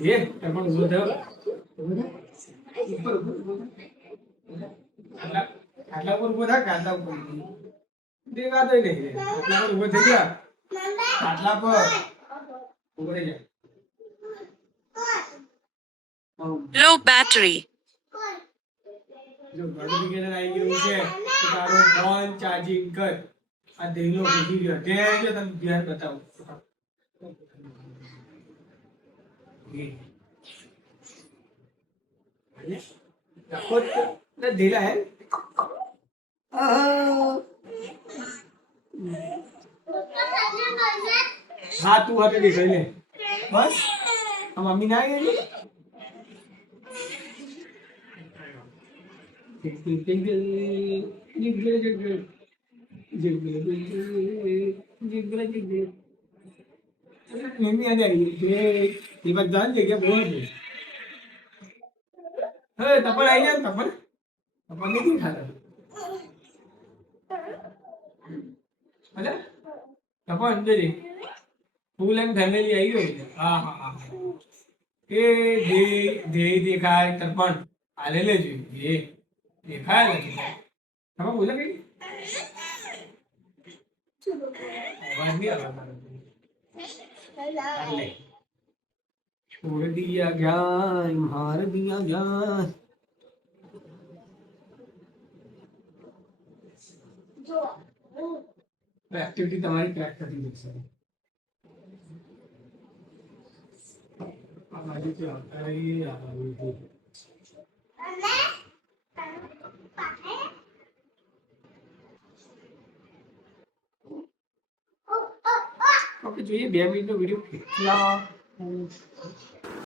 ये अपन उभो थयो ઉપર આટલા આટલા પર ઉભો થા આટલા ઉપર દેખાતો નહીં આટલા પર ઉભો થઈ ગયા આટલા પર ઉભો થઈ જા Low battery. જો નોટિફિકેશન આવી ગયું છે તો તારો ફોન ચાર્જિંગ કર આ દેલો ઉભી ગયો તે જો તમે ધ્યાન બતાવો देखो ना ढीला है हाँ तू हाथे देख ले बस हम मम्मी ना गई मम्मी आ जाएगी ये बात जान ले क्या बोल हे तपन आई ना तपन तपन नहीं खाता अरे तपन दे दे फूल एंड फैमिली आई गई हां हां हां ए दे देखा है तपन आले ले जी ये देखा है तपन बोला कहीं आवाज नहीं आ रहा ले छोड़ दिया ज्ञान मार दिया ज्ञान एक्टिविटी तुम्हारी ट्रैक करती है सर हमारी क्या होता है ये ओके जो ये 2 मिनट वीडियो खींच